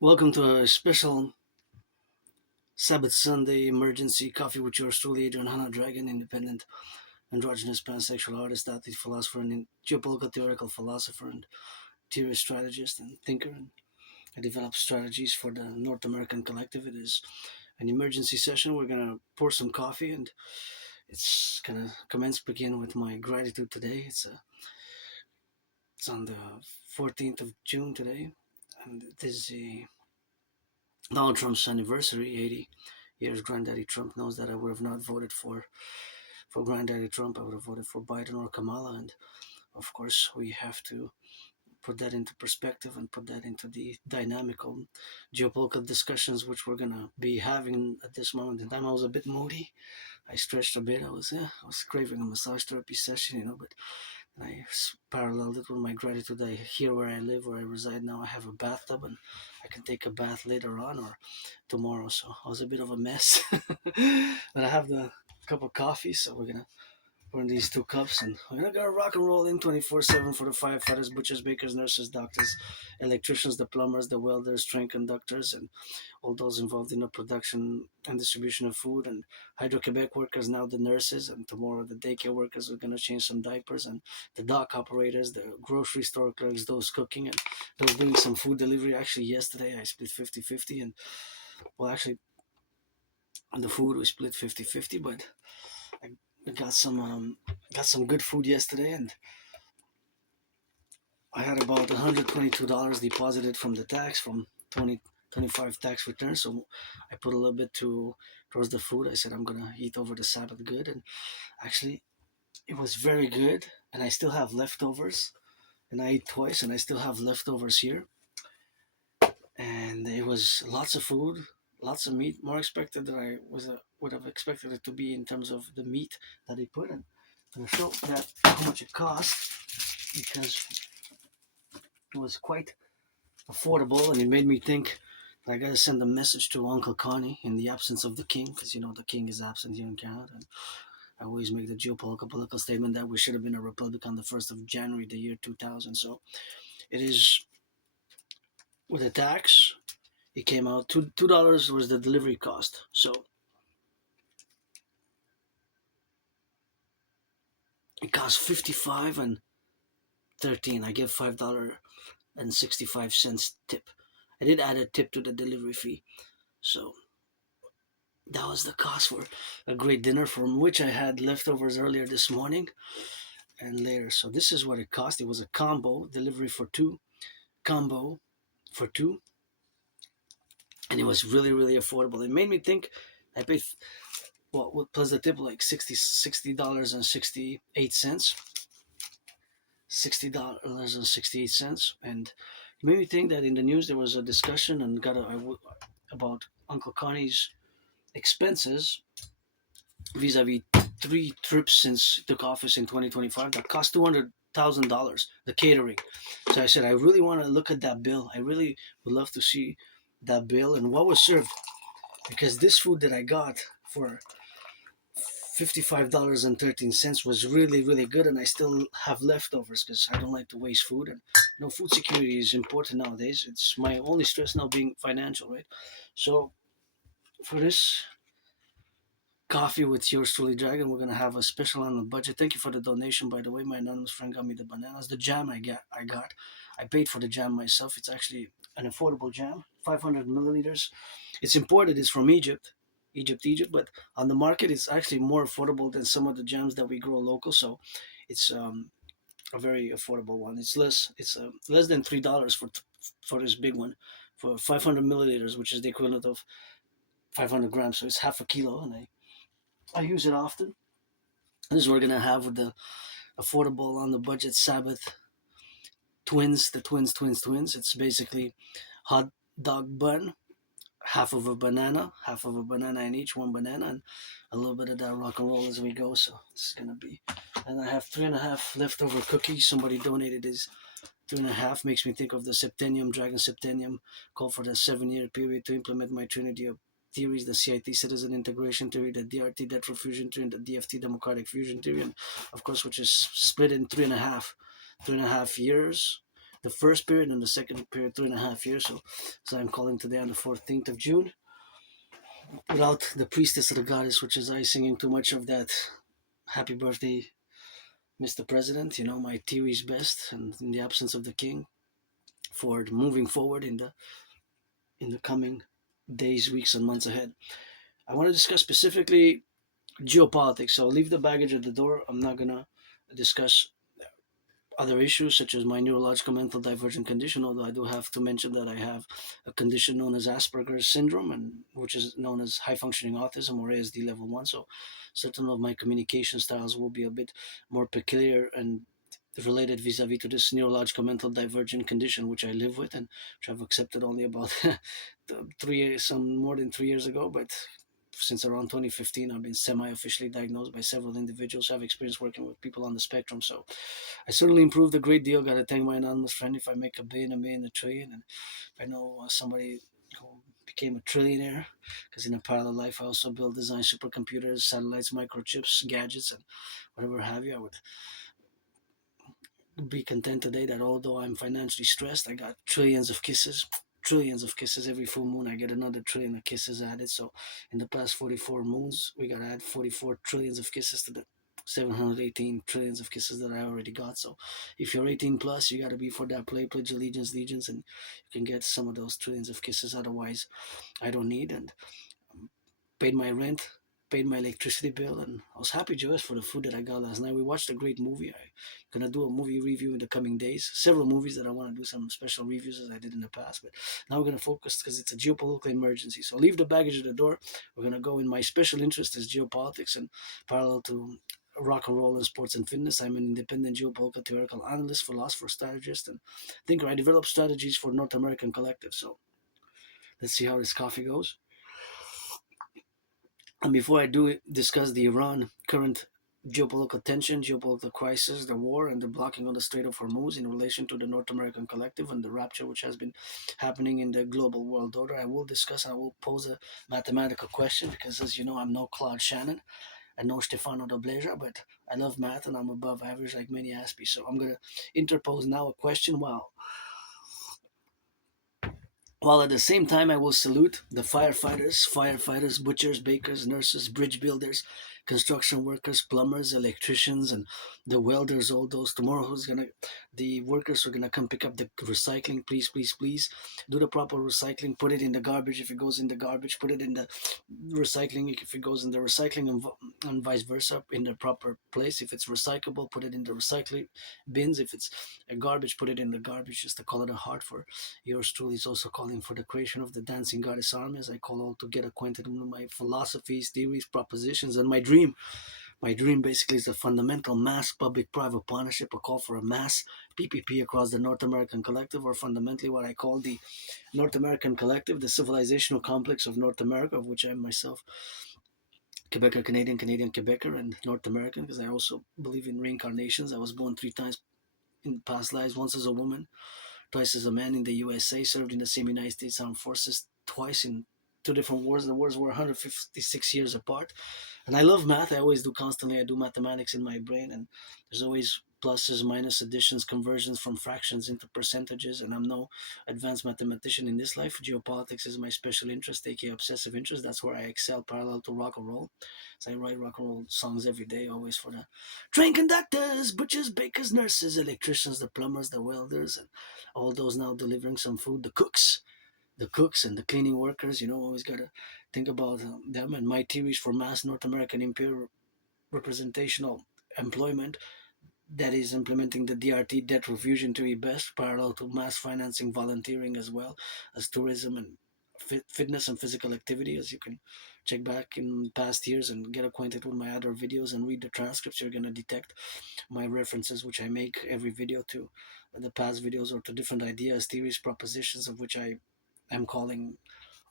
Welcome to a special Sabbath Sunday emergency coffee with yours truly, Adrian, Hannah Dragon, independent, androgynous, pansexual artist, athlete, philosopher, and geopolitical theoretical philosopher, and theorist, strategist, and thinker. And I develop strategies for the North American Collectif. It is an emergency session. We're gonna pour some coffee, and it's gonna begin with my gratitude today. It's on the 14th of June today, and it is Donald Trump's anniversary, 80 years. Granddaddy Trump knows that I would have not voted for Granddaddy Trump. I would have voted for Biden or Kamala. And of course, we have to put that into perspective and put that into the dynamical geopolitical discussions which we're gonna be having at this moment in time. I was a bit moody. I stretched a bit. I was craving a massage therapy session, but I paralleled it with my gratitude. I here where I live, where I reside now, I have a bathtub and I can take a bath later on or tomorrow. So I was a bit of a mess, but I have the cup of coffee, so we're gonna pour in these two cups and we're gonna go rock and roll in 24/7 for the firefighters, butchers, bakers, nurses, doctors, electricians, the plumbers, the welders, train conductors, and all those involved in the production and distribution of food, and Hydro-Quebec workers, now the nurses, and tomorrow the daycare workers are going to change some diapers, and the dock operators, the grocery store clerks, those cooking, and those doing some food delivery. Actually, yesterday I split 50-50, and well, actually, on the food we split 50-50, but I got some good food yesterday, and I had about $122 deposited from the tax from 2025 tax return. So I put a little bit towards the food. I said I'm gonna eat over the Sabbath good, and actually it was very good. And I still have leftovers, and I ate twice, and I still have leftovers here. And it was lots of food, lots of meat, more expected than would have expected it to be in terms of the meat that they put in. I'm gonna show that how much it cost because it was quite affordable, and it made me think that I gotta send a message to Uncle Connie in the absence of the king, because the king is absent here in Canada. And I always make the geopolitical statement that we should have been a republic on the 1st of January, the year 2000. So it is with a tax. It came out $2 was the delivery cost. So it cost 55 and 13. I give $5.65 tip. I did add a tip to the delivery fee. So that was the cost for a great dinner from which I had leftovers earlier this morning and later. So this is what it cost. It was a combo delivery for two, combo for two, and it was really really affordable. It made me think. I paid well plus the tip like $60 and 68 cents. $60.68, and it made me think that in the news there was a discussion and about Uncle Connie's expenses vis-a-vis three trips since he took office in 2025 that cost $200,000, the catering. So I said I really want to look at that bill. I really would love to see that bill and what was served, because this food that I got for $55.13 was really really good, and I still have leftovers because I don't like to waste food. And food security is important nowadays. It's my only stress now being financial, right? So for this coffee with yours truly, Dragon, we're gonna have a special on the budget. Thank you for the donation, by the way. My anonymous friend got me the bananas. The jam I paid for the jam myself. It's actually an affordable jam, 500 milliliters. It's imported. It's from Egypt. But on the market, it's actually more affordable than some of the jams that we grow local. So it's a very affordable one. It's less than $3 for this big one, for 500 milliliters, which is the equivalent of 500 grams. So it's half a kilo, and I use it often. This is what we're gonna have with the affordable on the budget Sabbath twins. It's basically hot dog bun, half of a banana in each, one banana, and a little bit of that rock and roll as we go. So this is gonna be, and I have 3.5 leftover cookies. Somebody donated his 3.5. Makes me think of the Septennium, Dragon Septennium, call for the 7-year period to implement my trinity of theories: the CIT citizen integration theory, the DRT debt for fusion theory, and the DFT democratic fusion theory, and of course, which is split in 3.5 years the first period and the second period 3.5 years. So I'm calling today on the 14th of June without the priestess of the goddess, which is I singing too much of that happy birthday, Mr. President. You know, my theory is best, and in the absence of the king, for moving forward in the coming days, weeks, and months ahead. I want to discuss specifically geopolitics. So I'll leave the baggage at the door. I'm not gonna discuss other issues such as my neurological mental divergent condition, although I do have to mention that I have a condition known as Asperger's syndrome, and which is known as high functioning autism or ASD level 1. So certain of my communication styles will be a bit more peculiar and related vis-a-vis to this neurological mental divergent condition which I live with, and which I've accepted only about 3 years, some more than 3 years ago. But since around 2015, I've been semi-officially diagnosed by several individuals. I've experienced working with people on the spectrum, so I certainly improved a great deal. Got to thank my anonymous friend. If I make a million, a trillion, and if I know somebody who became a trillionaire, because in a parallel life I also build, design supercomputers, satellites, microchips, gadgets, and whatever have you, I would be content today that although I'm financially stressed, I got trillions of kisses every full moon. I get another trillion of kisses added. So in the past 44 moons, we got to add 44 trillions of kisses to the 718 trillions of kisses that I already got. So if you're 18 plus, you got to be for that play, pledge allegiance, legions, and you can get some of those trillions of kisses. Otherwise, I don't need. And paid my rent, paid my electricity bill, and I was happy just for the food that I got last night. We watched a great movie. I'm gonna do a movie review in the coming days. Several movies that I want to do some special reviews as I did in the past, but now we're gonna focus because it's a geopolitical emergency. So leave the baggage at the door. We're gonna go in. My special interest is geopolitics, and parallel to rock and roll and sports and fitness, I'm an independent geopolitical theoretical analyst, philosopher, strategist, and thinker. I develop strategies for North American Collective. So let's see how this coffee goes. And before I do discuss the Iran current geopolitical tension, geopolitical crisis, the war, and the blocking of the Strait of Hormuz in relation to the North American Collective and the rapture which has been happening in the global world order, I will discuss and I will pose a mathematical question because, as you know, I'm no Claude Shannon and no Stefano Dobleja, but I love math and I'm above average like many Aspie. So I'm going to interpose now a question while at the same time I will salute the firefighters, butchers, bakers, nurses, bridge builders, construction workers, plumbers, electricians, and the welders, all those. Tomorrow, the workers who are gonna come pick up the recycling. Please, please, please do the proper recycling. Put it in the garbage if it goes in the garbage. Put it in the recycling if it goes in the recycling, and vice versa in the proper place. If it's recyclable, put it in the recycling bins. If it's a garbage, put it in the garbage. Just to call it a heart for yours truly is also calling for the creation of the dancing goddess army, as I call all to get acquainted with my philosophies, theories, propositions, and my dream. My dream basically is a fundamental mass public-private partnership, a call for a mass PPP across the North American Collective, or fundamentally what I call the North American Collective, the civilizational complex of North America, of which I am myself Quebecer, Canadian, Canadian, Quebecer, and North American, because I also believe in reincarnations. I was born 3 times in past lives, once as a woman, twice as a man in the USA, served in the same United States Armed Forces twice in 2 different wars. The wars were 156 years apart. And I love math. I always do constantly. I do mathematics in my brain, and there's always pluses, minus, additions, conversions from fractions into percentages. And I'm no advanced mathematician in this life. Geopolitics is my special interest, aka obsessive interest. That's where I excel, parallel to rock and roll. So I write rock and roll songs every day, always for the train conductors, butchers, bakers, nurses, electricians, the plumbers, the welders, and all those now delivering some food, the cooks and the cleaning workers. Always gotta think about them. And my theories for mass North American imperial representational employment, that is implementing the DRT debt refusion theory best, parallel to mass financing, volunteering, as well as tourism and fitness and physical activity. As you can check back in past years and get acquainted with my other videos and read the transcripts, you're going to detect my references which I make every video to the past videos, or to different ideas, theories, propositions, of which I am calling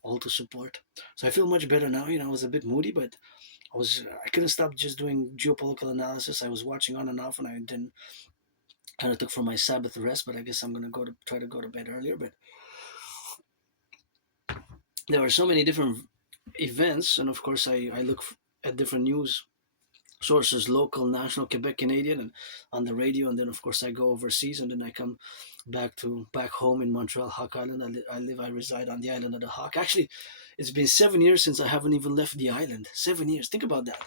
all to support. So I feel much better now. I was a bit moody, but I couldn't stop just doing geopolitical analysis. I was watching on and off, and I then kind of took for my Sabbath rest. But I guess I'm gonna try to go to bed earlier. But there are so many different events, and of course I look at different news sources, local, national, Quebec, Canadian, and on the radio. And then of course I go overseas, and then I come back home in Montreal, Hawk Island. I reside on the island of the Hawk. Actually, it's been 7 years since I haven't even left the island. 7 years. Think about that.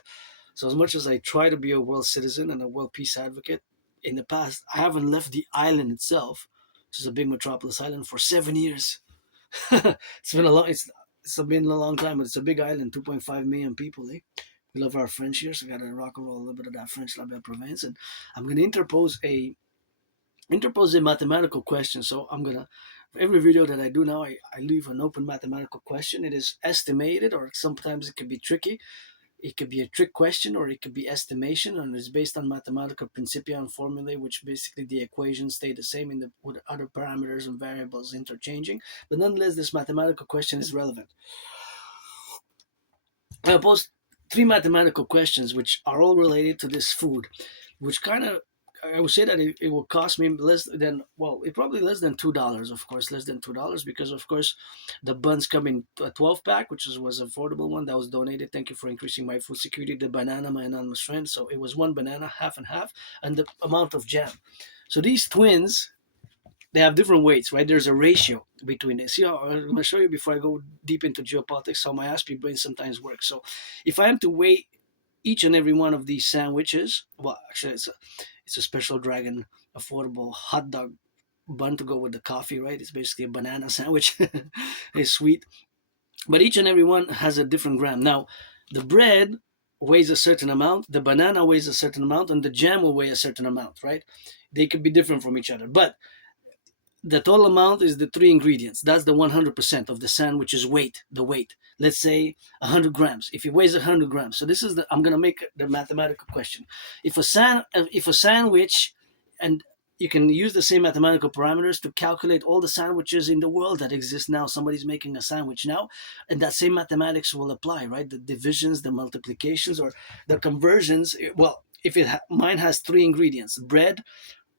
So as much as I try to be a world citizen and a world peace advocate, in the past I haven't left the island itself, which is a big metropolis island, for 7 years. It's been a long. It's been a long time, but it's a big island, 2.5 million people. Eh? We love our French here, so we got to rock and roll a little bit of that French, la belle province. And I'm going to interpose a mathematical question. So I'm gonna, for every video that I do now, I leave an open mathematical question. It is estimated, or sometimes it can be tricky. It could be a trick question, or it could be estimation, and it's based on mathematical principia and formulae, which basically the equations stay the same with other parameters and variables interchanging. But nonetheless, this mathematical question is relevant. I pose three mathematical questions, which are all related to this food, which kind of, I would say that it will cost me less than, well, it probably less than $2, of course, less than $2, because of course the buns come in a 12 pack, which was an affordable one that was donated. Thank you for increasing my food security. The banana, my anonymous friend, so it was one banana, half and half, and the amount of jam. So these twins, they have different weights, right? There's a ratio between this. See how I'm going to show you before I go deep into geopolitics how my Aspie brain sometimes works. So if I am to weigh each and every one of these sandwiches, well, actually it's a special dragon affordable hot dog bun to go with the coffee, right? It's basically a banana sandwich. It's sweet, but each and every one has a different gram. Now the bread weighs a certain amount, the banana weighs a certain amount, and the jam will weigh a certain amount, right? They could be different from each other, but the total amount is the three ingredients. That's the 100% of the sandwich's weight, the weight. Let's say 100 grams. If it weighs 100 grams. So this is I'm going to make the mathematical question. If a sandwich, and you can use the same mathematical parameters to calculate all the sandwiches in the world that exist now. Somebody's making a sandwich now, and that same mathematics will apply, right? The divisions, the multiplications, or the conversions. Well, if mine has three ingredients: bread,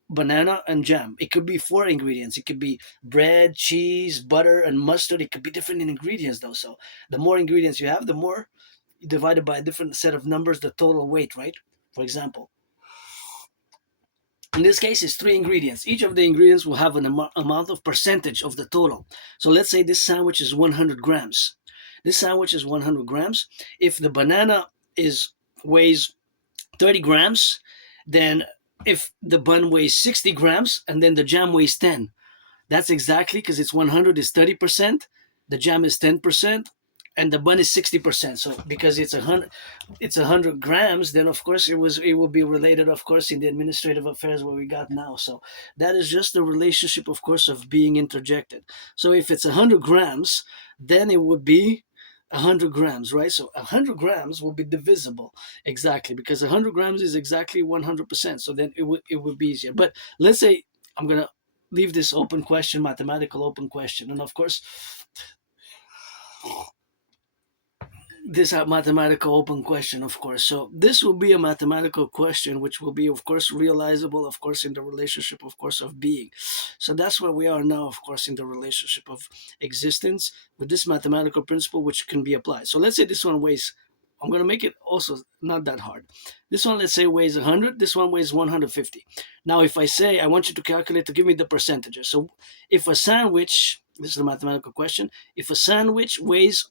banana, and jam. It could be four ingredients. It could be bread, cheese, butter, and mustard. It could be different in ingredients though. So the more ingredients you have, the more divided by a different set of numbers, the total weight, right? For example, in this case, it's three ingredients. Each of the ingredients will have an amount of percentage of the total. So let's say this sandwich is 100 grams. This sandwich is 100 grams. If the banana weighs 30 grams, then if the bun weighs 60 grams and then the jam weighs 10, that's exactly, because it's 100 is 30%, the jam is 10%, and the bun is 60%. So because it's 100 grams, then of course it will be related, of course, in the administrative affairs where we got now. So that is just the relationship, of course, of being interjected. So if it's 100 grams, then it would be 100 grams, right? So 100 grams will be divisible, exactly, because 100 grams is exactly 100%. So then it would be easier. But let's say I'm gonna leave this open question, mathematical open question, and of course this mathematical open question, of course. So this will be a mathematical question, which will be, of course, realizable, of course, in the relationship, of course, of being. So that's where we are now, of course, in the relationship of existence with this mathematical principle, which can be applied. So let's say this one weighs, I'm going to make it also not that hard. This one, let's say, weighs 100. This one weighs 150. Now, if I say, I want you to calculate, to give me the percentages. So if a sandwich, this is a mathematical question, if a sandwich weighs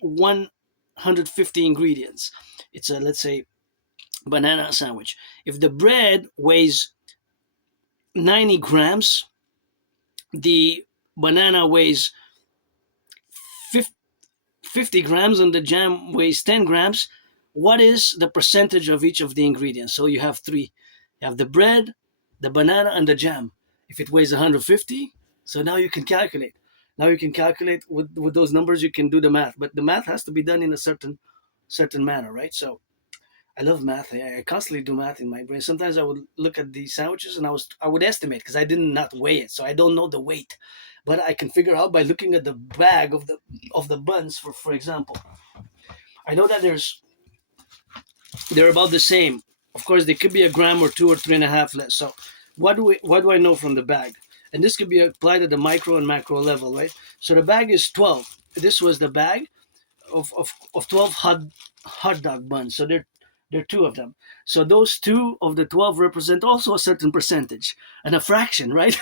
150 ingredients, it's a, let's say, banana sandwich. If the bread weighs 90 grams, the banana weighs 50 grams, and the jam weighs 10 grams, what is the percentage of each of the ingredients? So you have three. You have the bread, the banana, and the jam. If it weighs 150, so now you can calculate. Now you can calculate with those numbers, you can do the math. But the math has to be done in a certain manner, right? So I love math. I constantly do math in my brain. Sometimes I would look at the sandwiches and I would estimate, because I did not weigh it, so I don't know the weight. But I can figure out by looking at the bag of the buns, for example. I know that they're about the same. Of course, they could be a gram or two or 3.5 less. So what do I know from the bag? And this could be applied at the micro and macro level, right? So the bag is 12. This was the bag of 12 hot dog buns. So There are two of them. So those two of the 12 represent also a certain percentage and a fraction, right?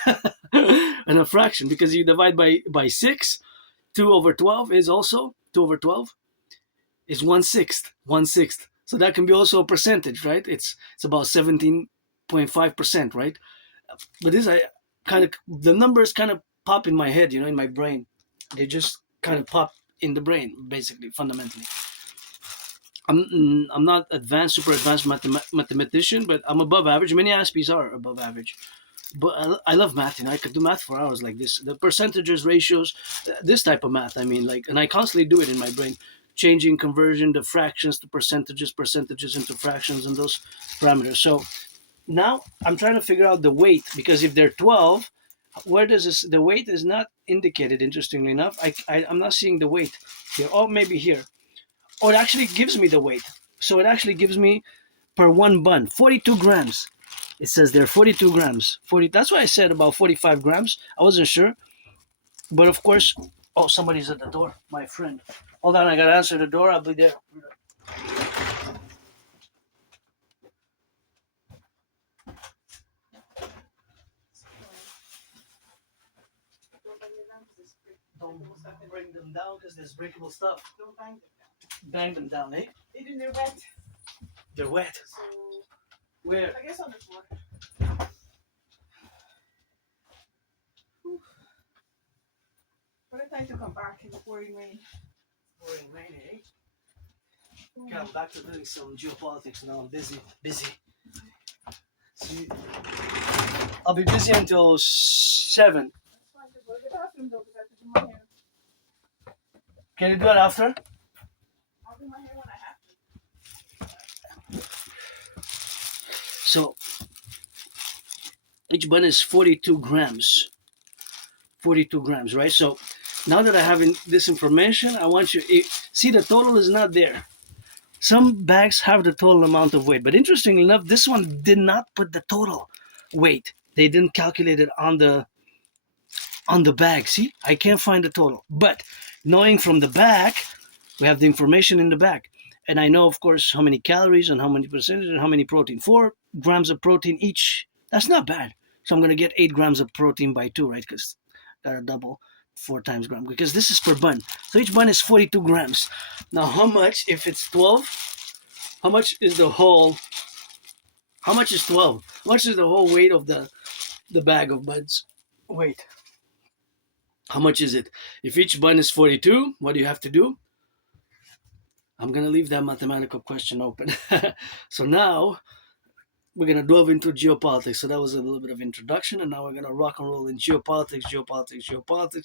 And a fraction, because you divide by 6, 2 over 12 is also 2 over 12 is 1/6, 1/6. So that can be also a percentage, right? It's about 17.5%, right? But this I kind of the numbers kind of pop in my head, in my brain. They just kind of pop in the brain, basically, fundamentally. I'm not super advanced mathematician, but I'm above average. Many Aspies are above average. But I love math. I could do math for hours like this. The percentages, ratios, this type of math. I mean, like, and I constantly do it in my brain, changing conversion, the fractions to percentages into fractions, and those parameters. So now I'm trying to figure out the weight, because if they're 12, where does the weight is not indicated? Interestingly enough, I'm not seeing the weight here. Oh, maybe here. Oh, it actually gives me the weight. So it actually gives me per one bun 42 grams. It says there 42 grams. 40. That's why I said about 45 grams. I wasn't sure, but of course. Oh, somebody's at the door. My friend. Hold on, I gotta answer the door. I'll be there. Don't bring them down because there's breakable stuff. Don't bang them down. Bang them down, eh? Even they're wet. They're wet. So Where? I guess on the floor. What a time to come back in the pouring rain. Pouring rain, eh? Okay, I'm back to doing some geopolitics now. I'm busy. See, I'll be busy until 7. That's fine to go to the bathroom though, because I have to do my hair. Can you do it after? I'll do my hair when I have to. So each bun is 42 grams. 42 grams, right? So now that I have this information, I want you see the total is not there. Some bags have the total amount of weight, but interestingly enough, this one did not put the total weight. They didn't calculate it on the bag. See, I can't find the total, but knowing from the back, we have the information in the back, and I know, of course, how many calories and how many percentage and how many protein. 4 grams of protein each. That's not bad. So I'm gonna get 8 grams of protein by 2, right? Because gotta double 4 times gram, because this is per bun. So each bun is 42 grams. Now, how much if it's 12? How much is the whole? How much is 12? How much is the whole weight of the bag of buns? Weight. How much is it? If each bun is 42, what do you have to do? I'm gonna leave that mathematical question open. So now we're gonna delve into geopolitics. So that was a little bit of introduction, and now we're gonna rock and roll in geopolitics.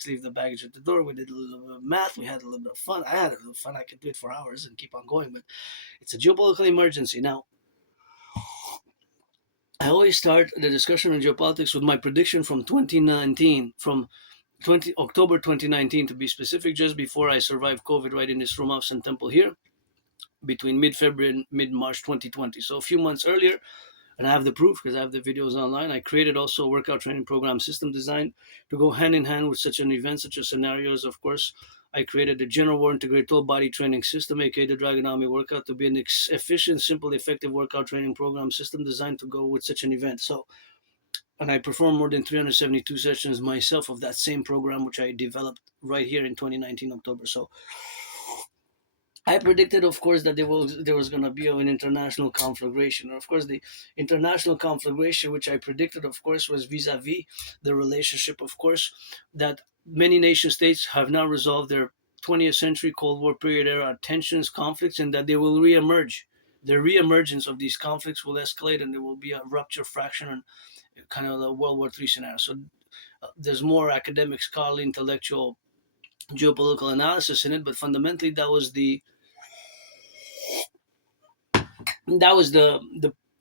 Leave the baggage at the door. We did a little bit of math. We had a little bit of fun. I had a little fun. I could do it for hours and keep on going, but it's a geopolitical emergency. Now, I always start the discussion on geopolitics with my prediction from 2019, from October 2019 to be specific, just before I survived COVID right in this room of Sun Temple here, between mid-February and mid-March 2020. So a few months earlier, and I have the proof because I have the videos online, I created also a workout training program system design to go hand in hand with such an event, such as scenarios. Of course, I created the General War Integrated Total Body Training System, aka the Dragon Army Workout, to be an efficient, simple, effective workout training program system designed to go with such an event. So, and I performed more than 372 sessions myself of that same program, which I developed right here in 2019 October. So I predicted, of course, that there was going to be an international conflagration. Of course, the international conflagration, which I predicted, of course, was vis-a-vis the relationship, of course, that many nation states have now resolved their 20th century Cold War period era tensions, conflicts, and that they will reemerge. The reemergence of these conflicts will escalate, and there will be a rupture, fraction, and kind of the World War III scenario. So there's more academic, scholarly, intellectual, geopolitical analysis in it, but fundamentally that was the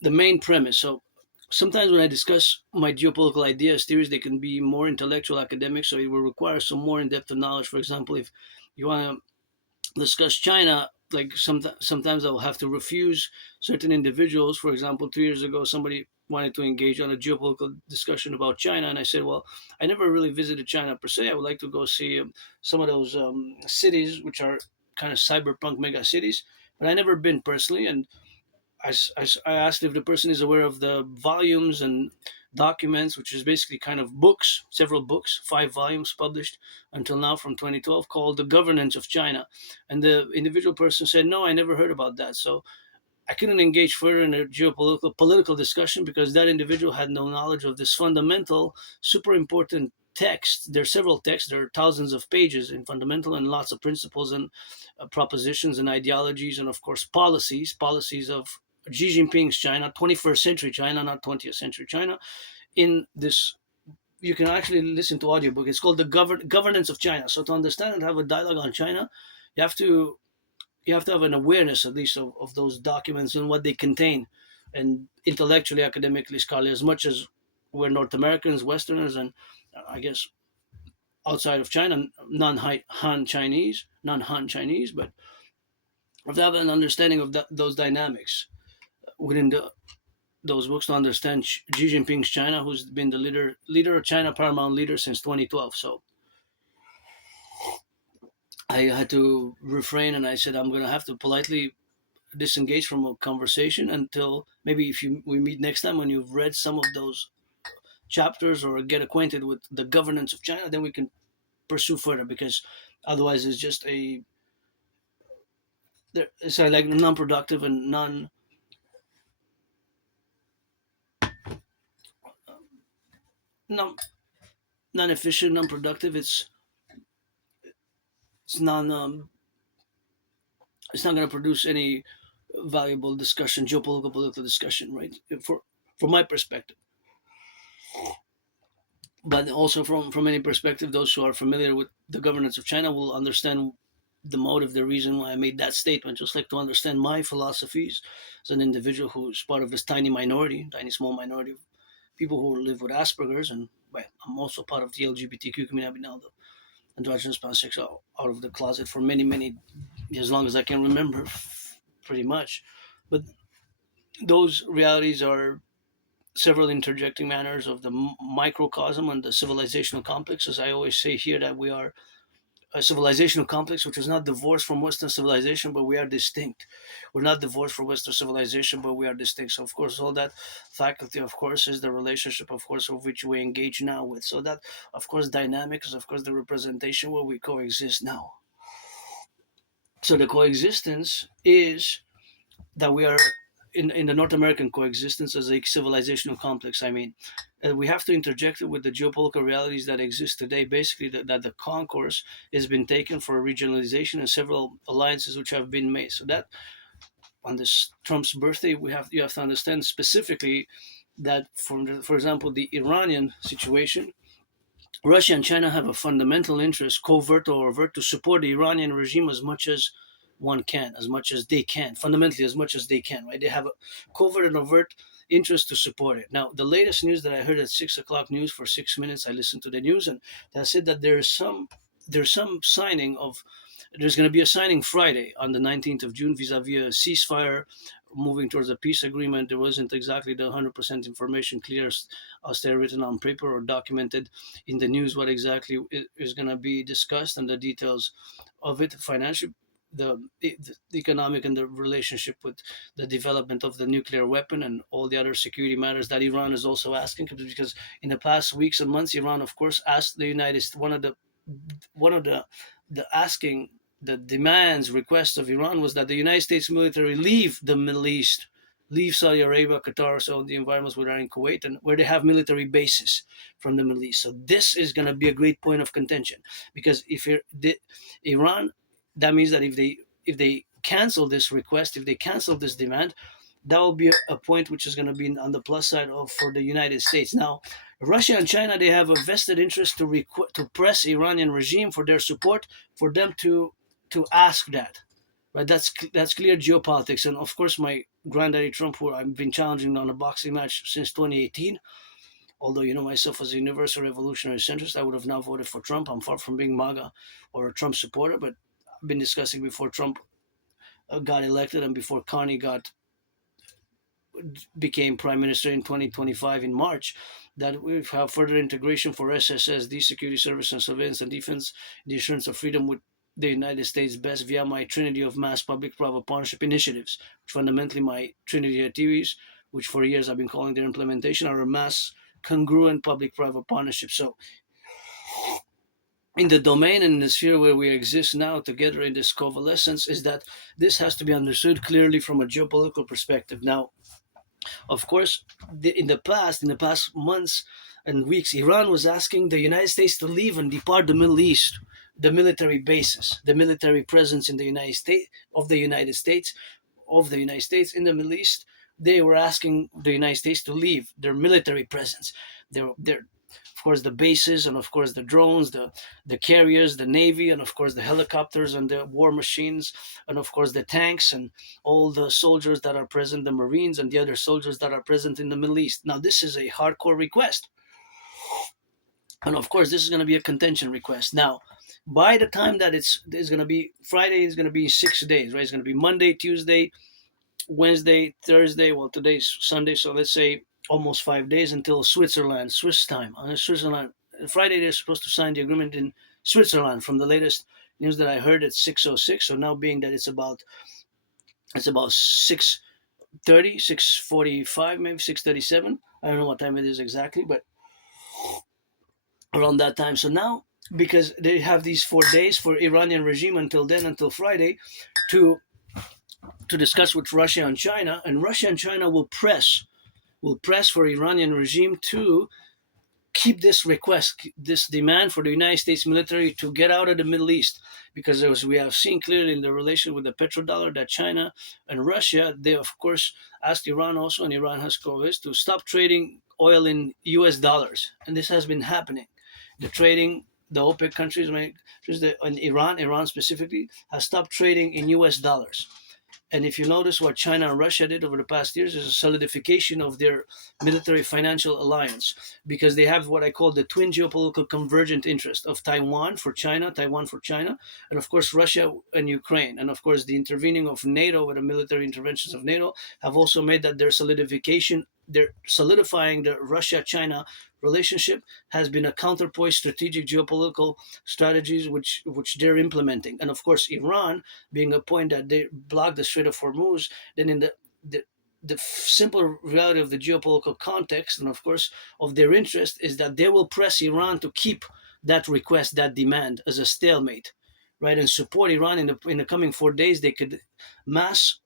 main premise. So sometimes when I discuss my geopolitical ideas, theories, they can be more intellectual, academic, so it will require some more in-depth knowledge. For example, if you want to discuss China, like sometimes I will have to refuse certain individuals. For example, 2 years ago, somebody wanted to engage on a geopolitical discussion about China, and I said, well, I never really visited China per se. I would like to go see some of those cities which are kind of cyberpunk mega cities, but I never been personally. And I asked if the person is aware of the volumes and documents, which is basically kind of books, several books, 5 volumes published until now from 2012, called The Governance of China. And the individual person said, no, I never heard about that. So I couldn't engage further in a geopolitical political discussion because that individual had no knowledge of this fundamental, super important text. There are several texts. There are thousands of pages in fundamental and lots of principles and propositions and ideologies and of course policies of Xi Jinping's China, 21st century China, not 20th century China. In this, you can actually listen to audiobook. It's called the Governance of China. So to understand and have a dialogue on China, you have to you have to have an awareness at least of those documents and what they contain, and intellectually, academically, scholarly, as much as we're North Americans, Westerners, and I guess outside of China, non-Han Chinese, non-Han Chinese, but have to have an understanding of those dynamics within those books to understand Xi Jinping's China, who's been the leader of China, paramount leader since 2012. So I had to refrain, and I said I'm going to have to politely disengage from a conversation until maybe if we meet next time when you've read some of those chapters or get acquainted with the governance of China, then we can pursue further, because otherwise it's just it's like non-productive and non non-efficient, non-productive. It's non it's not going to produce any valuable discussion, geopolitical political discussion, right? From my perspective, but also from any perspective, those who are familiar with the governance of China will understand the motive, the reason why I made that statement. Just like to understand my philosophies as an individual who's part of this tiny minority, tiny small minority of people who live with Asperger's, and well, I'm also part of the LGBTQ community. I've been now the androgynous pansexual out of the closet for many as long as I can remember, pretty much. But those realities are several interjecting manners of the microcosm and the civilizational complex. As I always say here, that we are a civilizational complex which is not divorced from Western civilization, but we are distinct. We're not divorced from Western civilization, but we are distinct. So, of course, all that faculty, of course, is the relationship, of course, of which we engage now with. So that, of course, dynamic is, of course, the representation where we coexist now. So the coexistence is that we are in the North American coexistence as a civilizational complex. I mean, we have to interject it with the geopolitical realities that exist today. Basically, that the concourse has been taken for regionalization and several alliances which have been made. So that on this Trump's birthday, you have to understand specifically that, for example, the Iranian situation, Russia and China have a fundamental interest, covert or overt, to support the Iranian regime as much as one can, as much as they can, fundamentally as much as they can, right? They have a covert and overt interest to support it. Now, the latest news that I heard at 6 o'clock news for 6 minutes, I listened to the news, and that said that there's some signing of there's going to be a signing Friday on the 19th of June vis-a-vis a ceasefire moving towards a peace agreement. There wasn't exactly the 100% information clear as they're written on paper or documented in the news what exactly is going to be discussed and the details of it financially, the economic and the relationship with the development of the nuclear weapon and all the other security matters that Iran is also asking, because in the past weeks and months Iran of course asked the United States, one of the asking the demands, requests of Iran was that the United States military leave the Middle East, leave Saudi Arabia, Qatar, so the environments where they're in Kuwait, and where they have military bases from the Middle East. So this is going to be a great point of contention, because if Iran, that means that if they cancel this request, if they cancel this demand, that will be a point which is going to be on the plus side of for the United States. Now, Russia and China, they have a vested interest to press Iranian regime for their support, for them to ask that, right? That's clear geopolitics. And of course, my granddaddy Trump, who I've been challenging on a boxing match since 2018. Although myself as a universal revolutionary centrist, I would have now voted for Trump. I'm far from being MAGA or a Trump supporter, but I've been discussing before Trump got elected and before Carney became prime minister in 2025 in March, that we have further integration for SSS, the security service and surveillance and defense, the assurance of freedom with the United States best via my trinity of mass public-private partnership initiatives, which fundamentally my trinity activities, which for years I've been calling their implementation, are a mass congruent public-private partnership. So in the domain and in the sphere where we exist now together in this coalescence, is that this has to be understood clearly from a geopolitical perspective. Now, of course, in the past months and weeks, Iran was asking the United States to leave and depart the Middle East, the military bases, the military presence in the United States of the United States in the Middle East. They were asking the United States to leave their military presence, their of course the bases, and of course the drones, the carriers, the navy, and of course the helicopters and the war machines, and of course the tanks and all the soldiers that are present, the Marines and the other soldiers that are present in the Middle East. Now this is a hardcore request, and of course this is going to be a contention request. Now, by the time that it's going to be Friday, is going to be 6 days, right? It's going to be Monday, Tuesday, Wednesday, Thursday. Well, today's Sunday, so let's say almost 5 days until Swiss time. Switzerland, Friday they're supposed to sign the agreement in Switzerland. From the latest news that I heard, it's 6:06. So now, being that it's about 6:30, 6:45, maybe 6:37. I don't know what time it is exactly, but around that time. So now, because they have these 4 days for Iranian regime until then, until Friday, to discuss with Russia and China, and Russia and China will press for Iranian regime to keep this request, this demand for the United States military to get out of the Middle East, because as we have seen clearly in the relation with the petrodollar, that China and Russia, they of course asked Iran also, and Iran has coalesced to stop trading oil in US dollars, and this has been happening. The trading, the OPEC countries, and Iran specifically, has stopped trading in US dollars. And if you notice what China and Russia did over the past years, is a solidification of their military financial alliance, because they have what I call the twin geopolitical convergent interest of Taiwan for China, and of course Russia and Ukraine. And of course the intervening of NATO with the military interventions of NATO have also made that their solidifying the Russia-China relationship has been a counterpoise strategic geopolitical strategies which they're implementing. And of course Iran, being a point that they block the Strait of Hormuz, then in the simple reality of the geopolitical context, and of course of their interest, is that they will press Iran to keep that request, that demand, as a stalemate, right, and support Iran in the coming 4 days. They could mass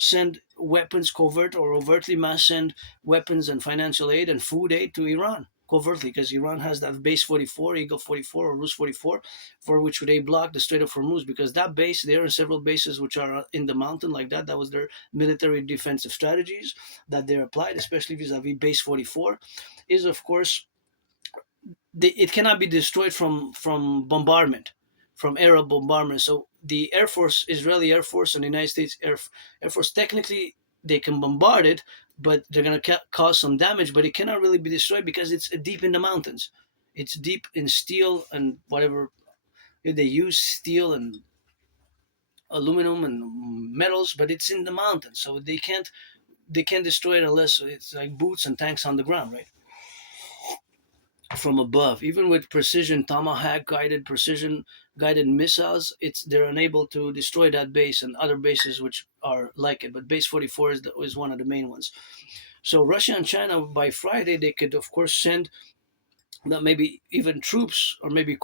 send weapons, covert or overtly mass send weapons and financial aid and food aid to Iran covertly, because Iran has that base 44, Eagle 44 or Rus 44, for which they block the Strait of Hormuz, because that base, there are several bases which are in the mountain like that. That was their military defensive strategies that they applied, especially vis-a-vis base 44, is of course it cannot be destroyed from bombardment, from aerial bombardment. So the Air Force, Israeli Air Force, and the United States Air Force, technically they can bombard it, but they're going to cause some damage. But it cannot really be destroyed because it's deep in the mountains. It's deep in steel and whatever they use, steel and aluminum and metals, but it's in the mountains, so they can't destroy it unless it's like boots and tanks on the ground, right? From above, even with precision Tomahawk guided missiles, they're unable to destroy that base and other bases which are like it. But base 44 is one of the main ones. So Russia and China, by Friday, they could of course send maybe even troops, or maybe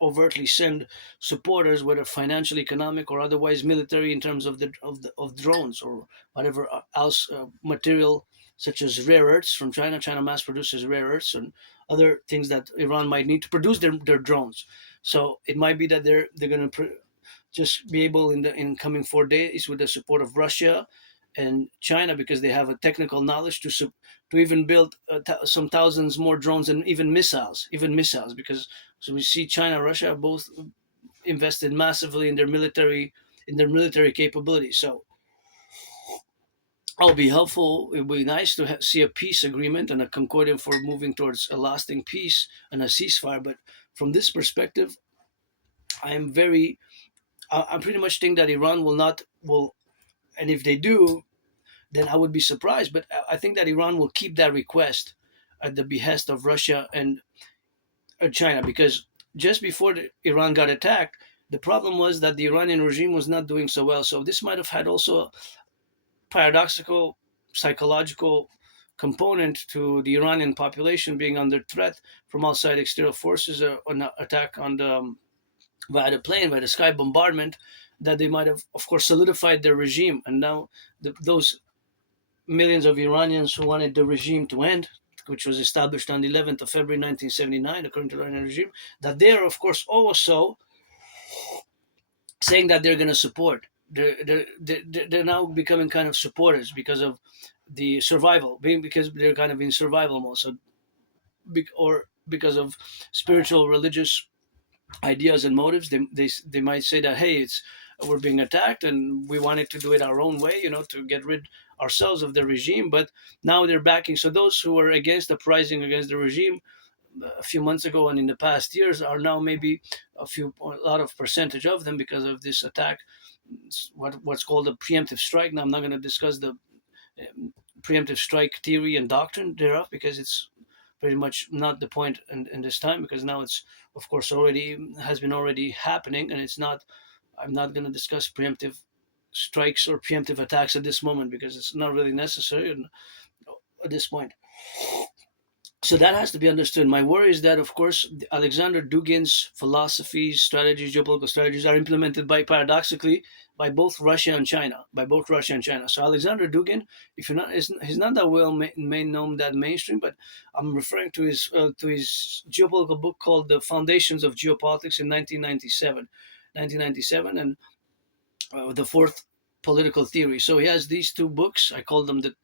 overtly send supporters, whether financial, economic, or otherwise military, in terms of of drones or whatever else material, such as rare earths from China. China mass produces rare earths and other things that Iran might need to produce their drones. So it might be that they're going to just be able in the coming 4 days, with the support of Russia and China, because they have a technical knowledge to even build some thousands more drones and even missiles, because so we see China and Russia both invested massively in their military capabilities. So it'll be helpful. It would be nice to see a peace agreement and a concordium for moving towards a lasting peace and a ceasefire. But from this perspective, I pretty much think that Iran will, and if they do, then I would be surprised. But I think that Iran will keep that request at the behest of Russia and China, because just before Iran got attacked, the problem was that the Iranian regime was not doing so well. So this might have had also a paradoxical psychological component to the Iranian population being under threat from outside external forces, an attack on the via the plane, via the sky bombardment, that they might have, of course, solidified their regime. And now those millions of Iranians who wanted the regime to end, which was established on the 11th of February 1979, according to the Iranian regime, that they are, of course, also saying that they're going to support. They're now becoming kind of supporters because of the survival, because they're kind of in survival mode. So, or because of spiritual, religious ideas and motives, they might say that, hey, it's we're being attacked and we wanted to do it our own way, to get rid ourselves of the regime. But now they're backing. So those who were against uprising against the regime a few months ago and in the past years are now maybe a lot of percentage of them because of this attack. What's called a preemptive strike. Now I'm not going to discuss the preemptive strike theory and doctrine thereof because it's pretty much not the point in this time, because now it's of course already happening, and it's not. I'm not going to discuss preemptive strikes or preemptive attacks at this moment because it's not really necessary at this point. So that has to be understood. My worry is that, of course, Alexander Dugin's philosophies, strategies, geopolitical strategies are implemented paradoxically by both Russia and China. So Alexander Dugin, if you're not, he's not that well known that mainstream, but I'm referring to his geopolitical book called The Foundations of Geopolitics in 1997, and the fourth political theory. So he has these two books. I call them the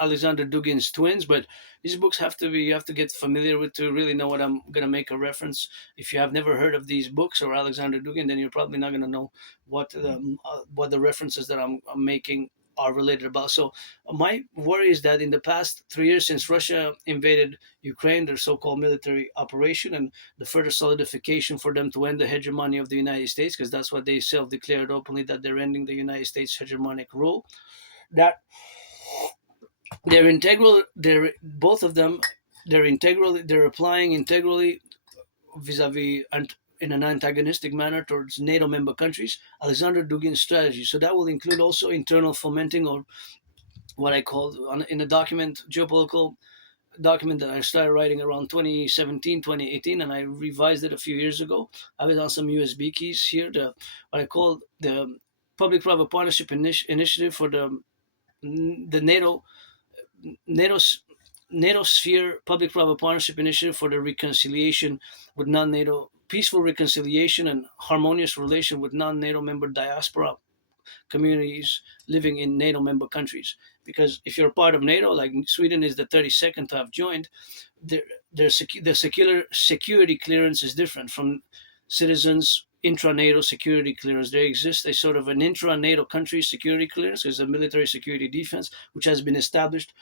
Alexander Dugin's twins, but these books you have to get familiar with to really know what I'm going to make a reference. If you have never heard of these books or Alexander Dugin, then you're probably not going to know what the references that I'm making are related about. So my worry is that in the past 3 years since Russia invaded Ukraine, their so-called military operation, and the further solidification for them to end the hegemony of the United States, because that's what they self-declared openly, that they're ending the United States hegemonic rule, that they're integral. Both of them. They're integral. They're applying integrally vis-a-vis and in an antagonistic manner towards NATO member countries. Alexander Dugin's strategy. So that will include also internal fomenting, or what I called in a geopolitical document that I started writing around 2017, 2018, and I revised it a few years ago. I was on some USB keys here. What I called the Public-Private Partnership Initiative for the NATO sphere public-private partnership initiative for the reconciliation with non-NATO, peaceful reconciliation and harmonious relation with non-NATO member diaspora communities living in NATO member countries. Because if you're part of NATO, like Sweden is the 32nd to have joined, the security clearance is different from citizens intra-NATO security clearance. There exists a sort of an intra-NATO country security clearance, is a military security defense, which has been established,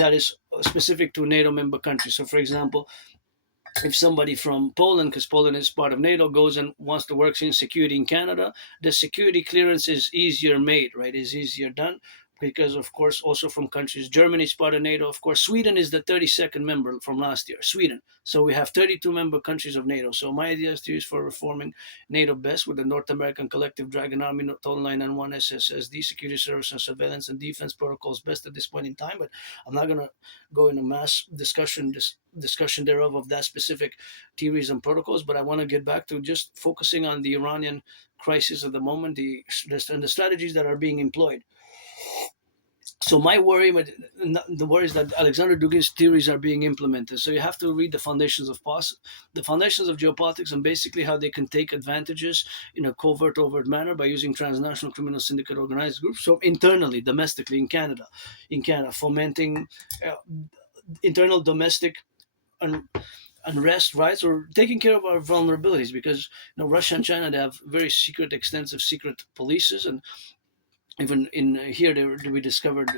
that is specific to NATO member countries. So, for example, if somebody from Poland, because Poland is part of NATO, goes and wants to work in security in Canada, the security clearance is easier made, right? Is easier done because, of course, also from countries. Germany is part of NATO. Of course, Sweden is the 32nd member from last year. Sweden. So we have 32 member countries of NATO. So my idea is for reforming NATO best with the North American Collective Dragon Army, Total 991 SSSD, security service and surveillance and defense protocols best at this point in time. But I'm not going to go in a mass discussion thereof of that specific theories and protocols. But I want to get back to just focusing on the Iranian crisis at the moment, and the strategies that are being employed. So my worry, the worry is that Alexander Dugin's theories are being implemented. So you have to read the foundations of geopolitics, and basically how they can take advantages in a overt manner by using transnational criminal syndicate organized groups. So internally, domestically in Canada, fomenting internal domestic unrest, right, or taking care of our vulnerabilities, because Russia and China, they have very extensive secret polices, and even in here we discovered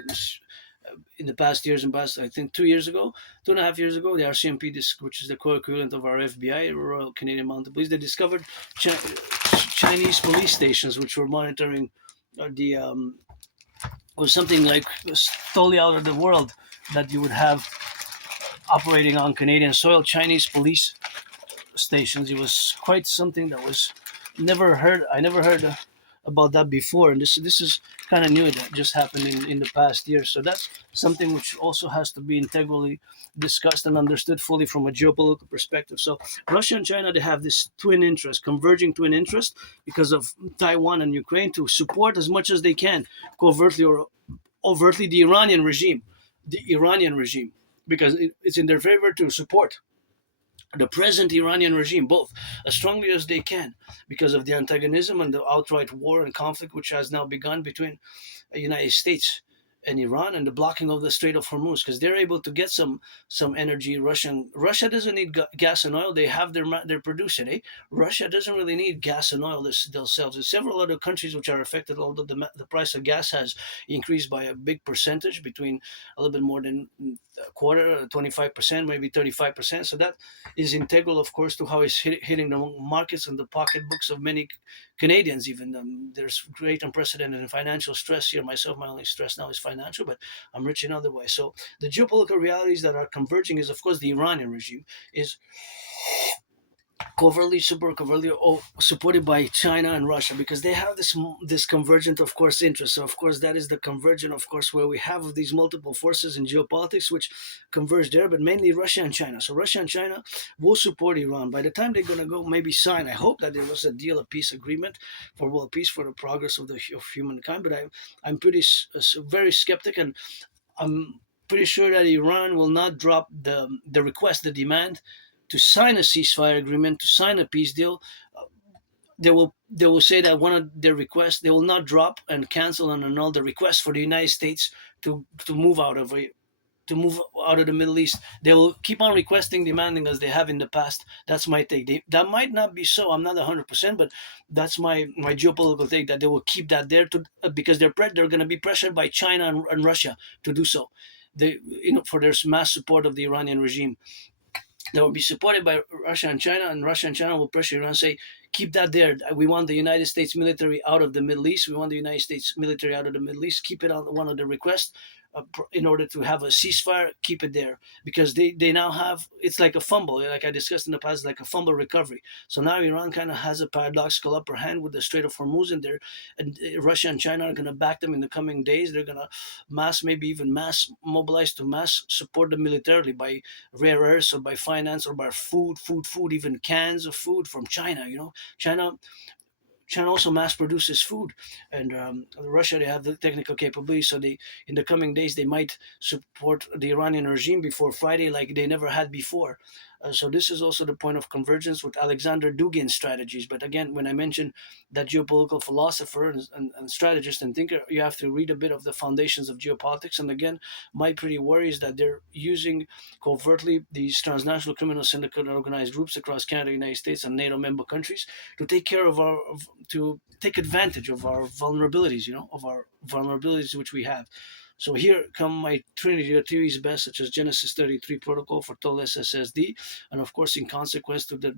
in the past years, I think 2.5 years ago, the RCMP, which is the co-equivalent of our FBI, Royal Canadian Mounted Police, they discovered Chinese police stations which were monitoring was something like totally out of the world that you would have operating on Canadian soil, Chinese police stations. It was quite something that was never heard. I never heard about that before, and this is kind of new. That just happened in the past year. So that's something which also has to be integrally discussed and understood fully from a geopolitical perspective. So Russia and China, they have this twin interest, converging twin interest, because of Taiwan and Ukraine, to support as much as they can, covertly or overtly, the Iranian regime, because it's in their favor to support the present Iranian regime, both as strongly as they can, because of the antagonism and the outright war and conflict which has now begun between the United States and Iran, and the blocking of the Strait of Hormuz, because they're able to get some energy. Russia doesn't need gas and oil. They have they're producing. Russia doesn't really need gas and oil themselves. There's several other countries which are affected, although the price of gas has increased by a big percentage, between a little bit more than a quarter, 25%, maybe 35%. So that is integral, of course, to how it's hitting the markets and the pocketbooks of many Canadians. Even there's great unprecedented financial stress here. Myself, my only stress now is financial, but I'm rich in other ways. So the geopolitical realities that are converging is, of course, the Iranian regime is super covertly supported by China and Russia, because they have this convergent, of course, interest. So of course that is the convergent, of course, where we have these multiple forces in geopolitics which converge there, but mainly Russia and China. So Russia and China will support Iran. By the time they're going to go maybe sign, I hope that there was a deal, a peace agreement for world peace, for the progress of humankind. But I'm pretty very skeptic, and I'm pretty sure that Iran will not drop the request, the demand to sign a ceasefire agreement, to sign a peace deal. They will say that one of their requests, they will not drop and cancel and annul the request for the United States to move out of it, to move out of the Middle East. They will keep on requesting, demanding, as they have in the past. That's my take. That might not be so. I'm not 100%, but that's my geopolitical take, that they will keep that there because they're going to be pressured by China and Russia to do so. They, for their mass support of the Iranian regime, that will be supported by Russia and Russia and China will pressure Iran, say, keep that there. We want the United States military out of the Middle East. We want the United States military out of the Middle East. Keep it on one of the requests, in order to have a ceasefire. Keep it there, because they now have, it's like a fumble, like I discussed in the past, like a fumble recovery. So now Iran kind of has a paradoxical upper hand with the Strait of Hormuz, and Russia and China are going to back them in the coming days. They're going to maybe even mass mobilize to mass support them militarily, by rare earths or by finance or by food, even cans of food from China. China China also mass produces food, and Russia, they have the technical capability. So in the coming days, they might support the Iranian regime before Friday, like they never had before. So this is also the point of convergence with Alexander Dugin's strategies. But again, when I mention that geopolitical philosopher and strategist and thinker, you have to read a bit of the foundations of geopolitics. And again, my pretty worry is that they're using covertly these transnational criminal syndicate organized groups across Canada, United States, and NATO member countries to take care of to take advantage of our vulnerabilities, of our vulnerabilities which we have. So here come my Trinity of theories best, such as Genesis 33 protocol for total SSSD, and of course, in consequence to the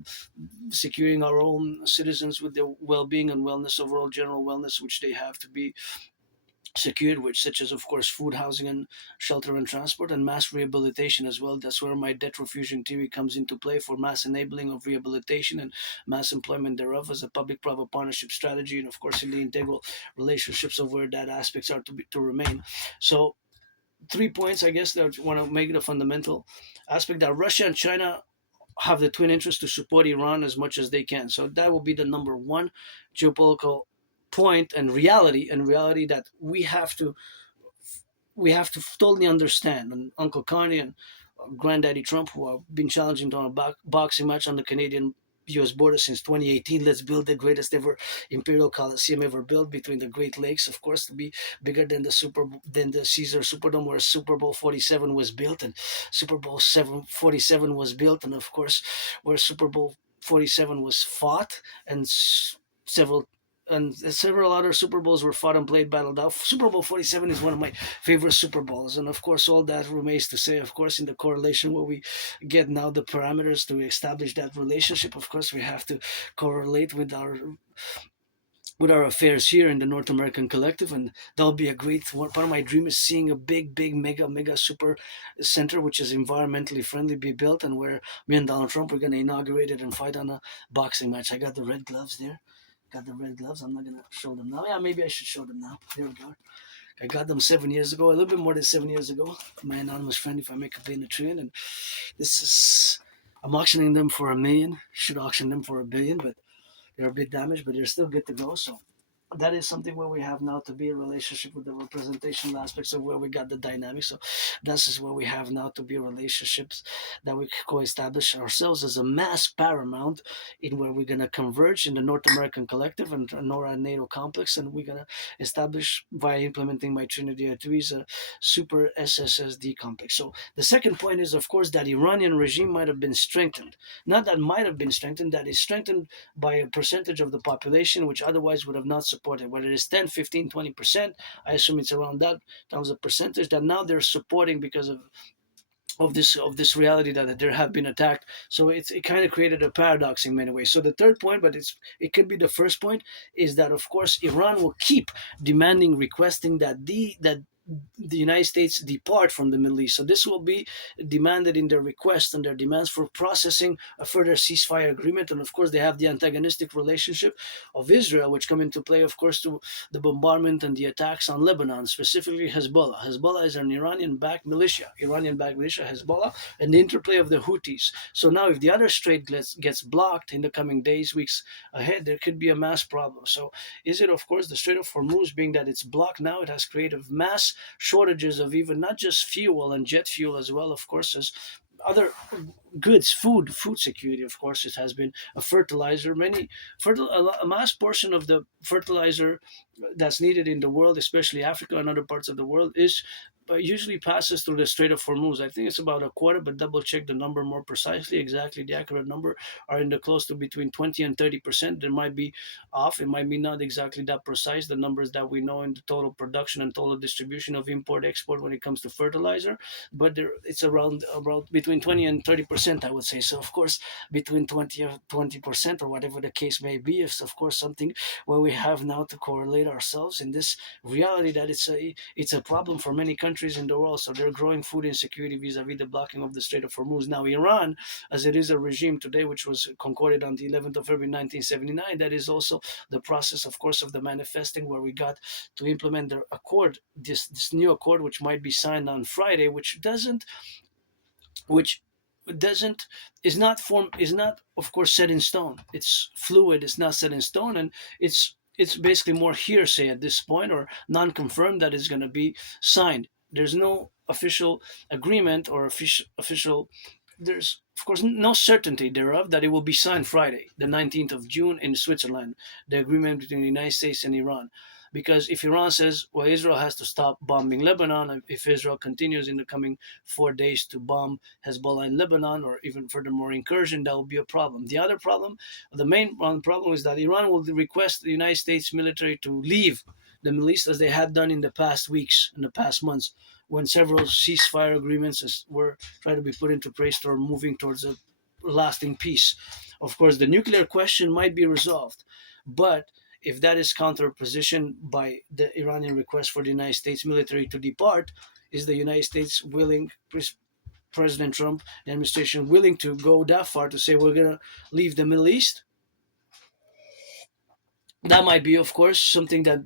securing our own citizens with their well-being and wellness, overall general wellness, which they have to be secured, which such as of course food, housing, and shelter and transport, and mass rehabilitation as well. That's where my debt refusion theory comes into play, for mass enabling of rehabilitation and mass employment thereof as a public-private partnership strategy, and of course in the integral relationships of where that aspects are to remain. So 3 points, I guess, that I want to make the fundamental aspect, that Russia and China have the twin interest to support Iran as much as they can. So that will be the number one geopolitical point and reality that we have to totally understand. And Uncle Carney and Granddaddy Trump, who have been challenging on a boxing match on the Canadian U.S. border since 2018. Let's build the greatest ever Imperial Coliseum ever built between the Great Lakes, of course, to be bigger than the Caesar Superdome, where Super Bowl 47 was built, and Super Bowl 47 was built, and of course, where Super Bowl 47 was fought, and several other Super Bowls were fought and played, battled out. Super Bowl 47 is one of my favorite Super Bowls. And of course, all that remains to say, of course, in the correlation where we get now the parameters to establish that relationship, of course, we have to correlate with with our affairs here in the North American Collective, and that'll be a great one. Part of my dream is seeing a big, mega super center which is environmentally friendly be built, and where me and Donald Trump are going to inaugurate it and fight on a boxing match. I got the red gloves there. Got the red gloves. I'm not gonna show them now. Yeah, maybe I should show them now. There we go. I got them 7 years ago, a little bit more than 7 years ago. My anonymous friend, if I make a pay in the train, and this is, I'm auctioning them for 1 million. Should auction them for 1 billion, but they're a bit damaged, but they're still good to go. So that is something where we have now to be a relationship with the representational aspects of where we got the dynamics. So this is where we have now to be relationships that we co-establish ourselves as a mass paramount in where we're going to converge in the North American Collective and NORA NATO complex, and we're going to establish via implementing my Trinity Arteries a super SSSD complex. So the second point is, of course, that Iranian regime might have been strengthened. Not that might have been strengthened, that is strengthened by a percentage of the population which otherwise would have not supported. Whether it is 10, 15, 20%, I assume it's around that terms of percentage that now they're supporting because of this reality that there have been attacked. So it kind of created a paradox in many ways. So the third point, but it could be the first point, is that of course Iran will keep demanding, requesting that the United States depart from the Middle East. So this will be demanded in their requests and their demands for processing a further ceasefire agreement. And of course, they have the antagonistic relationship of Israel, which come into play, of course, to the bombardment and the attacks on Lebanon, specifically Hezbollah. Hezbollah is an Iranian-backed militia, Hezbollah, and the interplay of the Houthis. So now, if the other strait gets blocked in the coming days, weeks ahead, there could be a mass problem. So is it, of course, the Strait of Hormuz being that it's blocked now, it has created mass shortages of even not just fuel and jet fuel as well, of course, as other goods, food security. Of course, it has been a fertilizer. A mass portion of the fertilizer that's needed in the world, especially Africa and other parts of the world, is usually passes through the Strait of Hormuz. I think it's about a quarter, but double check the number more precisely. Exactly the accurate number are in the close to between 20 and 30%. There might be off. It might be not exactly that precise, the numbers that we know in the total production and total distribution of import export when it comes to fertilizer, but it's around between 20 and 30%, I would say. So of course, between 20% or whatever the case may be, is of course something where we have now to correlate ourselves in this reality that it's a problem for many countries in the world. So they're growing food insecurity vis-a-vis the blocking of the Strait of Hormuz. Now Iran, as it is a regime today which was concorded on the 11th of February 1979, that is also the process, of course, of the manifesting, where we got to implement the accord, this new accord, which might be signed on Friday, which doesn't is not, of course, set in stone. It's fluid. It's not set in stone, and it's basically more hearsay at this point, or non-confirmed, that is going to be signed. There's no official agreement or official. There's of course no certainty thereof that it will be signed Friday, the 19th of June in Switzerland, the agreement between the United States and Iran. Because if Iran says, well, Israel has to stop bombing Lebanon, and if Israel continues in the coming 4 days to bomb Hezbollah in Lebanon, or even furthermore incursion, that will be a problem. The other problem, the main problem, is that Iran will request the United States military to leave the Middle East, as they had done in the past weeks, in the past months, when several ceasefire agreements were trying to be put into place or moving towards a lasting peace. Of course, the nuclear question might be resolved, but if that is counterposition by the Iranian request for the United States military to depart, is the United States willing, President Trump, the administration, willing to go that far to say we're going to leave the Middle East? That might be, of course, something that,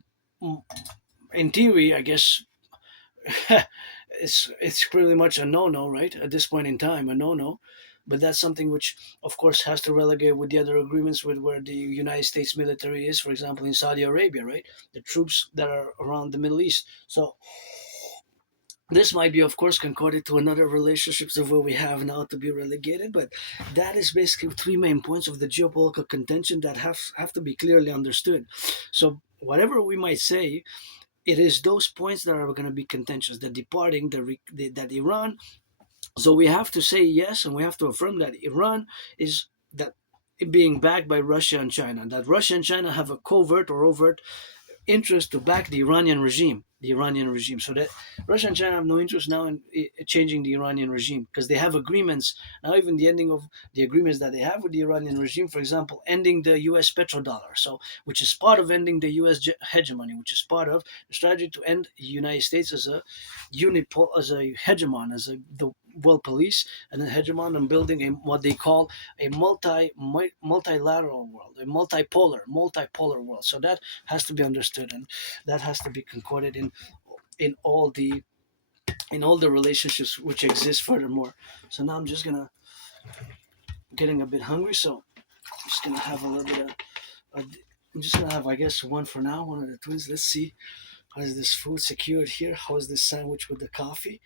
in theory, I guess, it's pretty much a no-no, right? At this point in time, a no-no. But that's something which, of course, has to relegate with the other agreements with where the United States military is, for example, in Saudi Arabia, right? The troops that are around the Middle East. So this might be, of course, concorded to another relationships of what we have now to be relegated. But that is basically three main points of the geopolitical contention that have to be clearly understood. So whatever we might say, it is those points that are going to be contentious: the departing, that Iran. So we have to say yes, and we have to affirm that Iran is that being backed by Russia and China. That Russia and China have a covert or overt interest to back the Iranian regime. The Iranian regime. So that Russia and China have no interest now in changing the Iranian regime because they have agreements now. Even the ending of the agreements that they have with the Iranian regime, for example, ending the U.S. petrodollar, so which is part of ending the U.S. hegemony, which is part of the strategy to end the United States as a as a hegemon, as the world police, and a hegemon, and building a what they call a multilateral world, a multipolar world. So that has to be understood, and that has to be concorded in all the relationships which exist furthermore. So now I'm just gonna getting a bit hungry, so I'm just gonna have a little bit of I'm just gonna have, I guess, one for now, one of the twins. Let's see how is this food secured here. How is this sandwich with the coffee?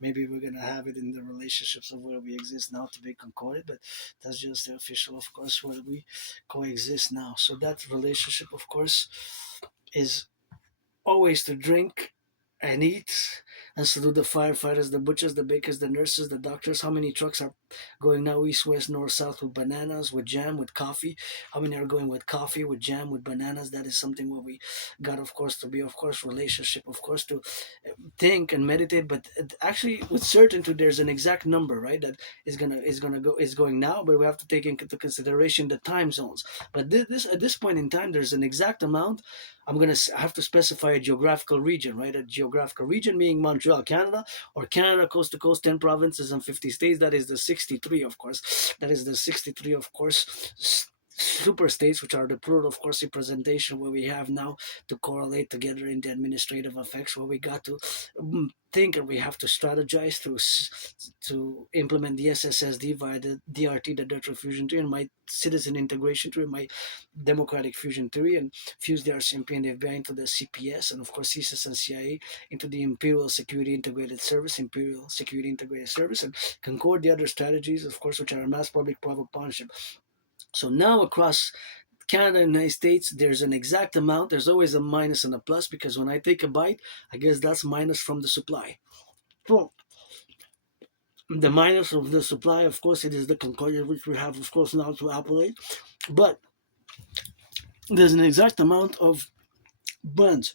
Maybe we're gonna have it in the relationships of where we exist now to be concorded, but that's just the official, of course, where we coexist now. So that relationship, of course, is always to drink and eat and salute the firefighters, the butchers, the bakers, the nurses, the doctors. How many trucks are going now east, west, north, south with bananas, with jam, with coffee? How many are going with coffee, with jam, with bananas? That is something where we got, of course, to be, of course, relationship, of course, to think and meditate. But actually, with certainty, there's an exact number, right? That is going now, but we have to take into consideration the time zones. But this at this point in time, there's an exact amount. I have to specify a geographical region, right? A geographical region being Montreal, Canada, or Canada, coast to coast, 10 provinces and 50 states. That is the 63, of course. That is the 63, of course, super states, which are the plural, of course, representation where we have now to correlate together in the administrative effects, where we got to think and we have to strategize to implement the SSSD via the DRT, the Dutch Fusion Theory, and my citizen integration theory, my democratic fusion theory, and fuse the RCMP and the FBI into the CPS, and of course CSIS and CIA into the Imperial Security Integrated Service, Imperial Security Integrated Service, and concord the other strategies, of course, which are mass public-private partnership. So now across Canada and the United States, there's an exact amount. There's always a minus and a plus because when I take a bite, I guess that's minus from the supply. So the minus of the supply, of course, it is the concordance which we have, of course, now to appellate. But there's an exact amount of buns.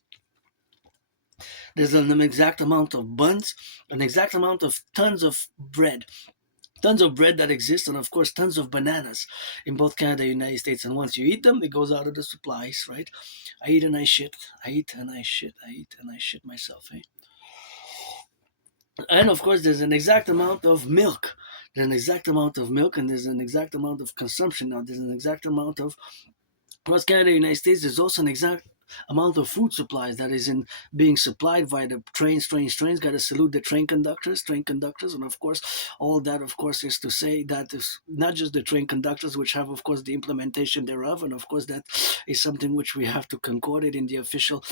There's an exact amount of buns, an exact amount of tons of bread. Tons of bread that exists, and of course tons of bananas in both Canada and the United States. And once you eat them, it goes out of the supplies, right? I eat and I shit. I eat and I shit. I eat and I shit myself, eh? And of course, there's an exact amount of milk. There's an exact amount of milk, and there's an exact amount of consumption. Now, there's an exact amount of across Canada and the United States. There's also an exact amount of food supplies that is in being supplied via the trains. Got to salute the train conductors, and of course, all that, of course, is to say that is not just the train conductors, which have, of course, the implementation thereof, and of course, that is something which we have to concord it in the official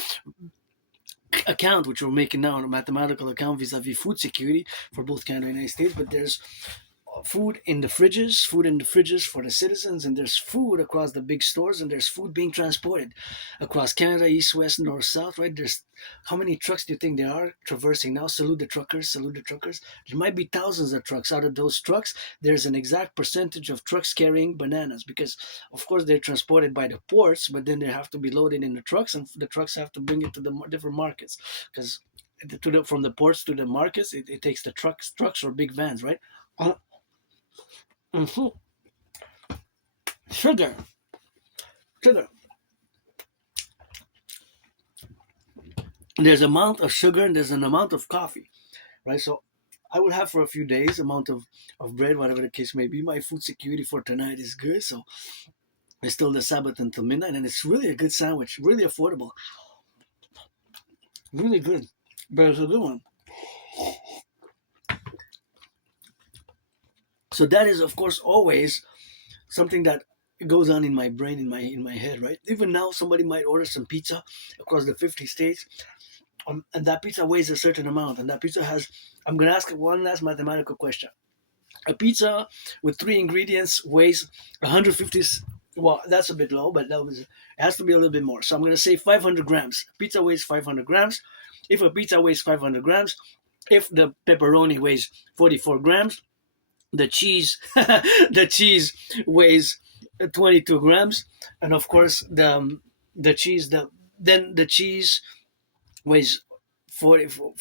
account, which we're making now, a mathematical account vis-a-vis food security for both Canada and the United States. But there's food in the fridges for the citizens, and there's food across the big stores, and there's food being transported across Canada, east, west, north, south, right? There's how many trucks do you think there are traversing now? Salute the truckers. There might be thousands of trucks. Out of those trucks, there's an exact percentage of trucks carrying bananas because, of course, they're transported by the ports, but then they have to be loaded in the trucks, and the trucks have to bring it to the different markets because from the ports to the markets, it takes the trucks or big vans, right? Mm-hmm. Sugar. There's an amount of sugar and there's an amount of coffee, right? So I would have for a few days amount of bread, whatever the case may be. My food security for tonight is good, so it's still the Sabbath until midnight, and it's really a good sandwich, really affordable, really good, but it's a good one. So that is, of course, always something that goes on in my brain, in my head, right? Even now, somebody might order some pizza across the 50 states, and that pizza weighs a certain amount, and that pizza has. I'm gonna ask one last mathematical question. A pizza with 3 ingredients weighs 150. Well, that's a bit low, but it has to be a little bit more. So I'm gonna say 500 grams. Pizza weighs 500 grams. If a pizza weighs 500 grams, if the pepperoni weighs 44 grams, the cheese weighs 22 grams, and of course the cheese then the cheese weighs 40, for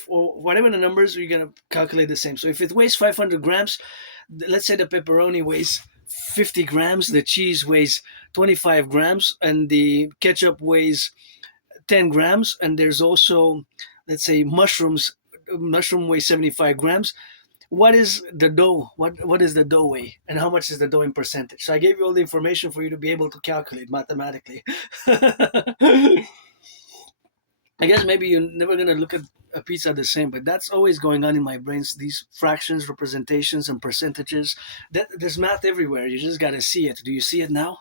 whatever the numbers, you're going to calculate the same. So if it weighs 500 grams, let's say the pepperoni weighs 50 grams, the cheese weighs 25 grams, and the ketchup weighs 10 grams, and there's also, let's say, mushroom weighs 75 grams. What is the dough? What is the dough weigh, and how much is the dough in percentage? So I gave you all the information for you to be able to calculate mathematically. I guess maybe you're never gonna look at a pizza the same, but that's always going on in my brains. These fractions, representations, and percentages. There's math everywhere. You just gotta see it. Do you see it now?